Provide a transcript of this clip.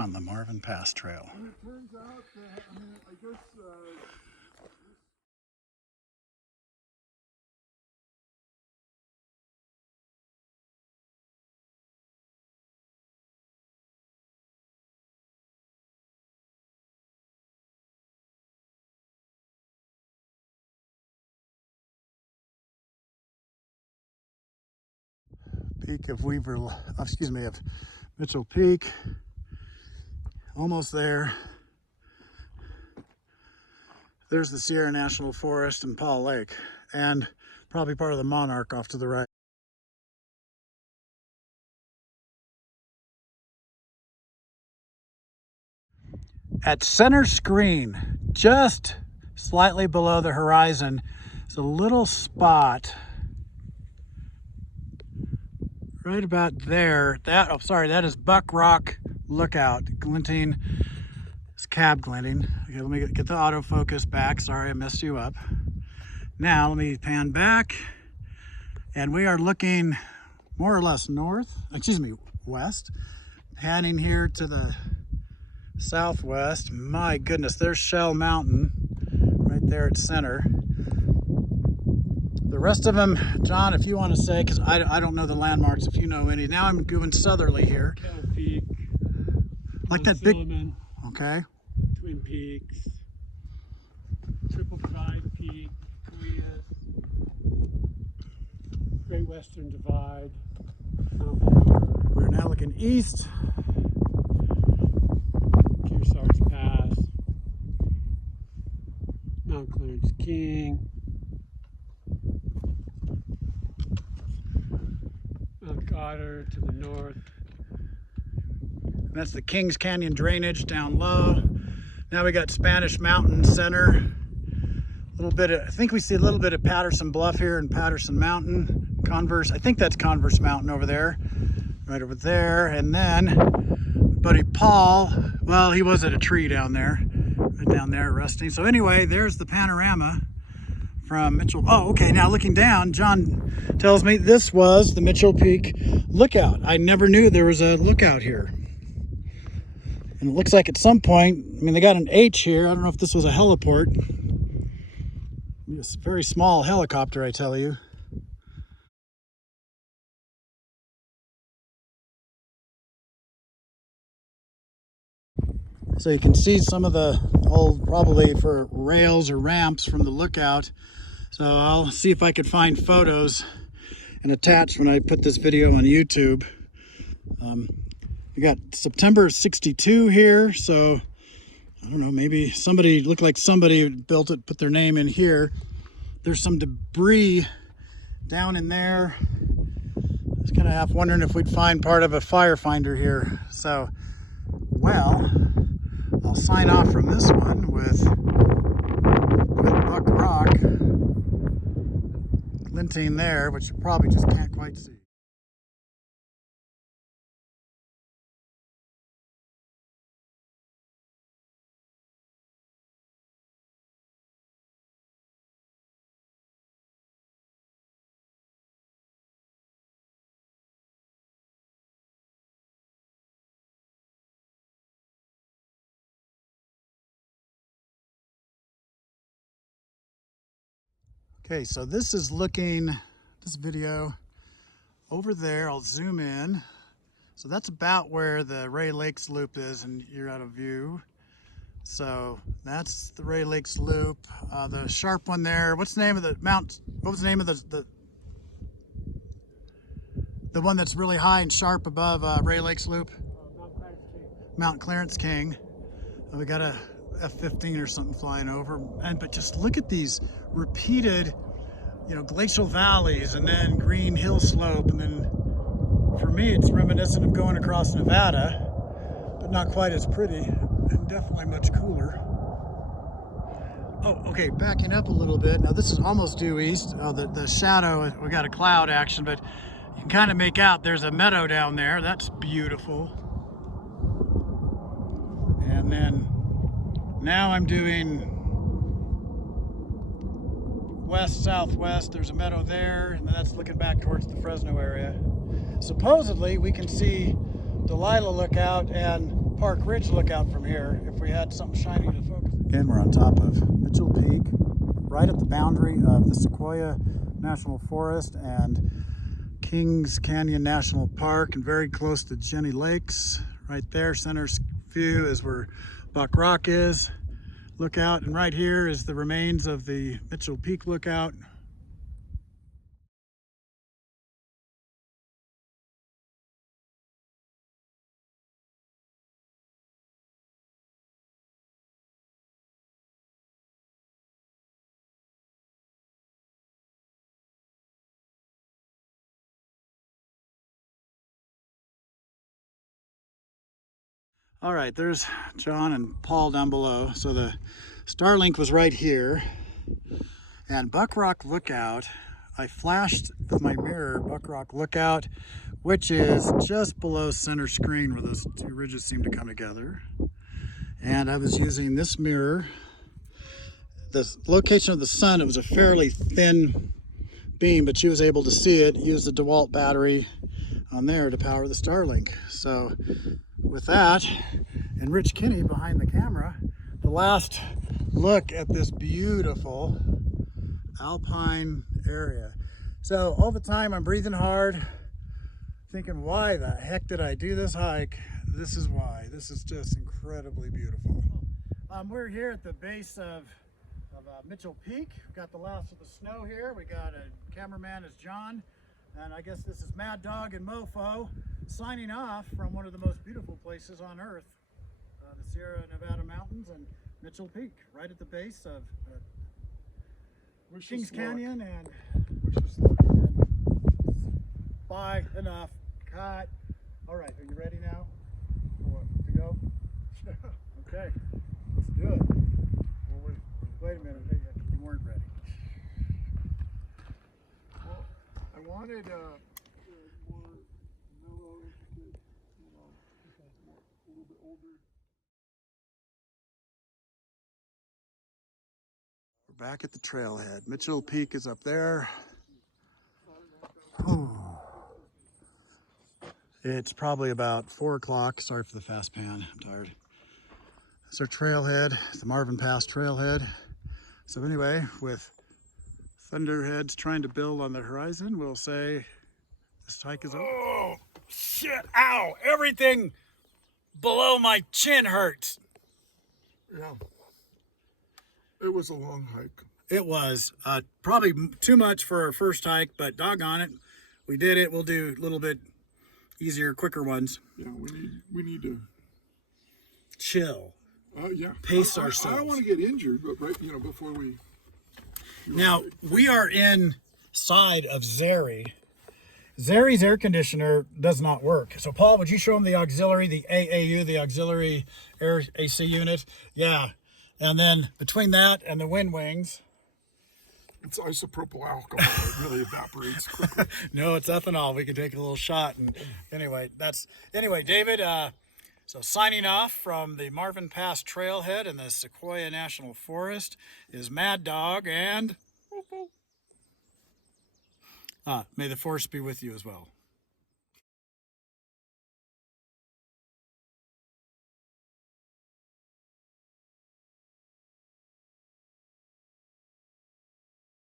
on the Marvin Pass Trail. And it turns out that, I guess, Peak of of Mitchell Peak. Almost there. There's the Sierra National Forest and Paul Lake, and probably part of the Monarch off to the right. At center screen, just slightly below the horizon, is a little spot right about there. That is Buck Rock Lookout, glinting. It's cab glinting. Okay, let me get the autofocus back. Sorry, I messed you up. Now let me pan back, and we are looking more or less west, panning here to the southwest. My goodness, there's Shell Mountain right there at center. The rest of them, John, if you want to say, because I don't know the landmarks, if you know any. Now I'm going southerly here. Kettle Peak, Like that Silliman, big, okay. Twin Peaks, Triple Drive Peak, Sequoia, Great Western Divide. We're now looking east. Kearsarge Pass, Mount Clarence King, Mount Goddard to the north. That's the Kings Canyon drainage down low. Now we got Spanish Mountain Center. A little bit of, I think we see a little bit of Patterson Bluff here and Patterson Mountain. Converse, I think that's Converse Mountain over there, right over there. And then buddy Paul, well, he was at a tree down there, right down there resting. So anyway, there's the panorama from Mitchell. Oh, okay, now looking down, John tells me this was the Mitchell Peak Lookout. I never knew there was a lookout here. And it looks like at some point, I mean, they got an H here. I don't know if this was a heliport. It's a very small helicopter, I tell you. So you can see some of the old, probably for rails or ramps from the lookout. So I'll see if I could find photos and attach when I put this video on YouTube. We got September 62 here, so I don't know, maybe somebody, looked like somebody built it, put their name in here. There's some debris down in there. I was kind of half wondering if we'd find part of a firefinder here. So, well, I'll sign off from this one with Buck Rock glinting there, which you probably just can't quite see. Okay, so this is this video over there. I'll zoom in. So that's about where the Ray Lakes Loop is, and you're out of view. So that's the Ray Lakes Loop. The sharp one there. What's the name of the mount? What was the name of the one that's really high and sharp above Ray Lakes Loop? Mount Clarence King. We got a F-15 or something flying over, but just look at these repeated, glacial valleys, and then green hill slope, and then for me it's reminiscent of going across Nevada, but not quite as pretty, and definitely much cooler. Oh, okay, backing up a little bit. Now this is almost due east. Oh, the shadow, we got a cloud action, but you can kind of make out there's a meadow down there. That's beautiful. And then now I'm doing west-southwest. There's a meadow there, and that's looking back towards the Fresno area. Supposedly we can see Delilah Lookout and Park Ridge lookout from here if we had something shiny to focus. Again, we're on top of Mitchell Peak, right at the boundary of the Sequoia National Forest and Kings Canyon National Park, and very close to Jenny Lakes. Right there, center view is where Buck Rock is. Lookout, and right here is the remains of the Mitchell Peak lookout. All right, there's John and Paul down below. So the Starlink was right here, and Buck Rock Lookout, I flashed with my mirror Buck Rock Lookout, which is just below center screen where those two ridges seem to come together. And I was using this mirror. The location of the sun, it was a fairly thin beam, but she was able to see it, use the DeWalt battery on there to power the Starlink. So with that, and Rich Kinney behind the camera, the last look at this beautiful alpine area. So all the time I'm breathing hard, thinking, why the heck did I do this hike? This is why. This is just incredibly beautiful. We're here at the base of Mitchell Peak. We've got the last of the snow here. We got a cameraman is John, and I guess this is Mad Dog and Mofo signing off from one of the most beautiful places on earth, the Sierra Nevada mountains and Mitchell Peak, right at the base of Kings Canyon. And bye, enough, cut. All right, are you ready now to go? Okay, let's do it. Well, wait a minute, you weren't ready. Well, I wanted more mellow, a little bit older. We're back at the trailhead. Mitchell Peak is up there. Whew. It's probably about 4 o'clock. Sorry for the fast pan, I'm tired. That's our trailhead, the Marvin Pass trailhead. So anyway, with thunderheads trying to build on the horizon, we'll say this hike is over. Oh, shit, ow, everything below my chin hurts. Yeah, it was a long hike. It was probably too much for our first hike, but doggone it, we did it. We'll do a little bit easier, quicker ones. Yeah, we need to chill. Yeah. Pace I ourselves. I don't want to get injured, but before we. Now we are inside of Zeri. Zeri's air conditioner does not work. So Paul, would you show them the auxiliary, the AAU, the auxiliary air AC unit? Yeah. And then between that and the wind wings. It's isopropyl alcohol. It really evaporates quickly. No, it's ethanol. We can take a little shot. And anyway, David, so signing off from the Marvin Pass Trailhead in the Sequoia National Forest is Mad Dog and may the force be with you as well.